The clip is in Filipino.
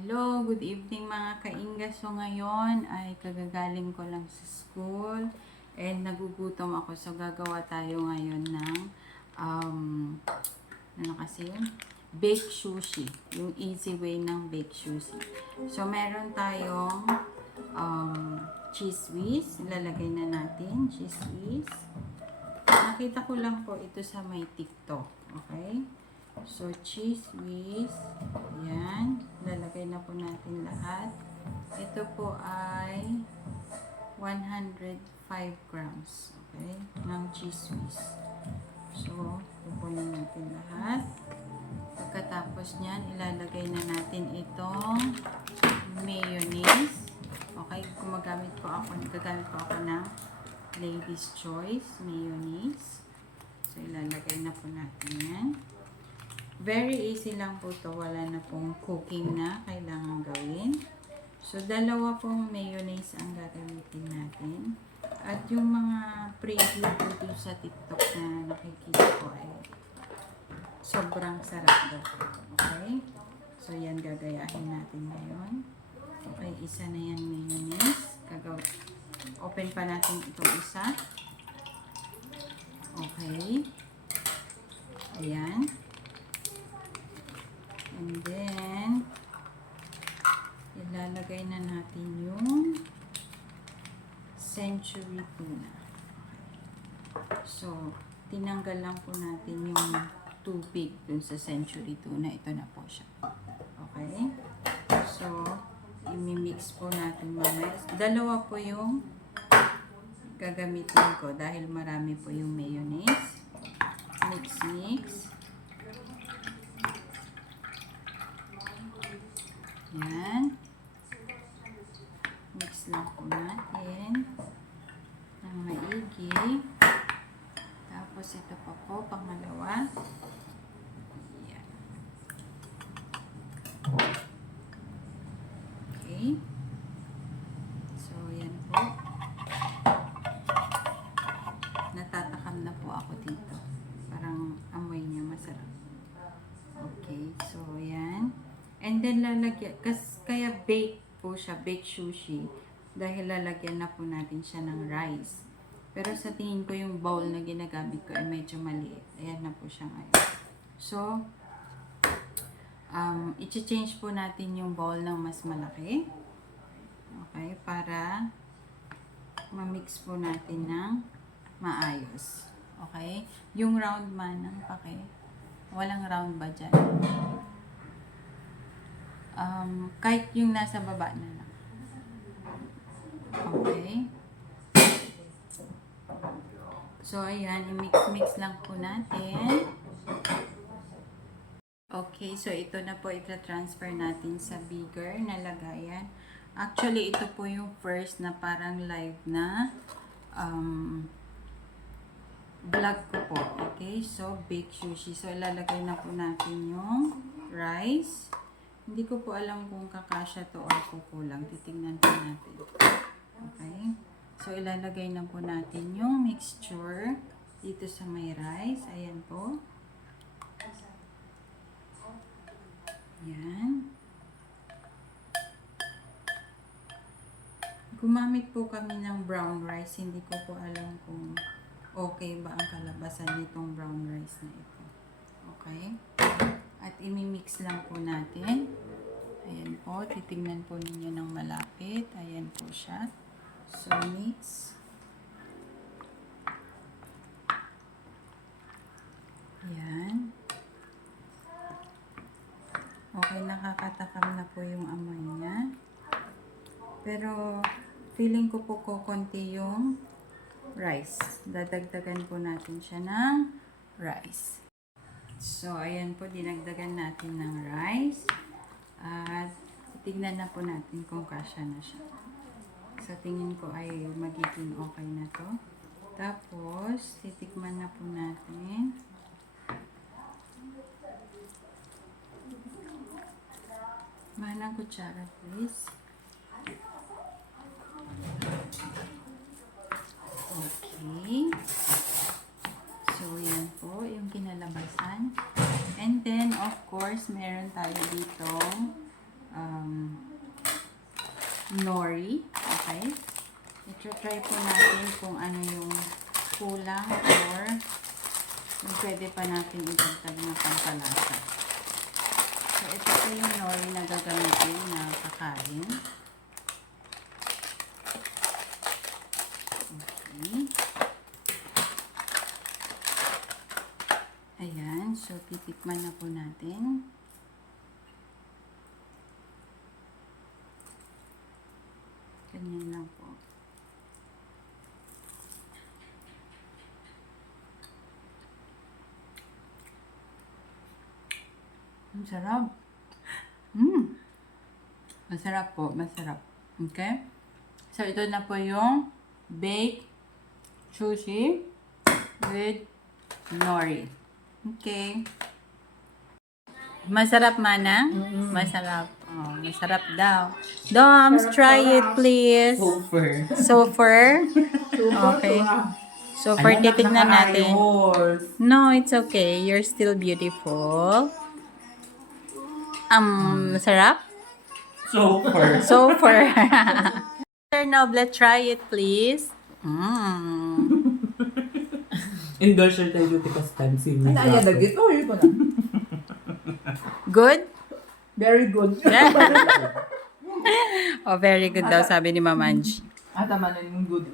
Hello, good evening mga kainga. So ngayon ay kagagaling ko lang sa school and nagugutom ako. So gagawa tayo ngayon ng ano kasi yun? Baked sushi. Yung easy way ng baked sushi. So meron tayong cheese whiz. Ilalagay na natin cheese whiz. Nakita ko lang po ito sa may TikTok. Okay? So, cheese whiz. Yan. Lalagay na po natin lahat. Ito po ay 105 grams. Okay? Ng cheese whiz. So, pupunin natin lahat. Pagkatapos niyan, ilalagay na natin itong mayonnaise. Okay? Gagamit po ako ng Lady's Choice mayonnaise. So, ilalagay na po natin yan. Very easy lang po to. Wala na pong cooking na kailangan gawin. So, dalawa pong mayonnaise ang gagamitin natin. At yung mga preview po dun sa TikTok na nakikita ko ay sobrang sarap daw. Okay? So, yan gagayahin natin ngayon. Okay, isa na yan mayonnaise. Open pa natin itong isa. Okay. Ayan. And then, ilalagay na natin yung century tuna. Okay. So, tinanggal lang po natin yung tubig dun sa century tuna. Ito na po siya. Okay? So, imimix po natin mamaya. Dalawa po yung gagamitin ko dahil marami po yung mayonnaise. Mix. Yan. Mix lang po natin ng maigi. Tapos ito pa po, pangalawa. Yan. Okay. So, yan po. Natatakam na po ako dito. Parang amoy niya masarap. Okay. So, yan. And then lalagyan, kaya bake po siya, bake sushi, dahil lalagyan na po natin siya ng rice. Pero sa tingin ko yung bowl na ginagamit ko ay medyo maliit. Ayan na po siya ngayon. So, i-change po natin yung bowl ng mas malaki. Okay, para ma-mix po natin ng maayos. Okay, yung round man ng pake. Walang round ba dyan? Kahit yung nasa baba na lang. Okay. So, ayan. I-mix lang po natin. Okay. So, ito na po. Ita-transfer natin sa bigger na lagayan. Actually, ito po yung first na parang live na vlog ko po. Okay. So, baked sushi. So, ilalagay na po natin yung rice. Hindi ko po alam kung kakasya to or kukulang. Titingnan po natin. Okay. So, ilalagay na po natin yung mixture dito sa may rice. Ayan po. Ayan. Gumamit po kami ng brown rice. Hindi ko po alam kung okay ba ang kalabasan nitong brown rice na ito. Okay. At imimix lang po natin. Ayan po. Titingnan po ninyo ng malapit. Ayan po siya. So, mix. Ayan. Okay, nakakatakam na po yung amoy niya. Pero, feeling ko po kukunti yung rice. Dadagdagan po natin siya ng rice. So, ayan po, dinagdagan natin ng rice. At, tignan na po natin kung kasya na siya. Sa tingin ko ay magiging okay na to. Tapos, titikman na po natin. Manang kutsara, please. Okay. So, yan po yung kinalabasan. And then, of course, meron tayo dito nori. Okay? I-try po natin kung ano yung kulang or kung pwede pa natin idagdag na pampalasa. So, ito po yung nori na gagamitin na kakain. Okay. Ayan. So, titikman na po natin. Ganyan lang po. Ang sarap. Masarap po. Masarap. Okay? So, ito na po yung baked sushi with nori. Okay. Masarap, Mana? Masarap. Oh, masarap daw. Doms, try it, please. So far? Okay. So far, titignan natin. No, it's okay. You're still beautiful. Masarap? So far. So far. Sir Noble, try it, please. Endorser tayo beauty expensive. Ayan, nag-get. Oh, yun ko na. Good? Very good. Oh, very good daw, sabi ni Mama Angie. Tama na yung good.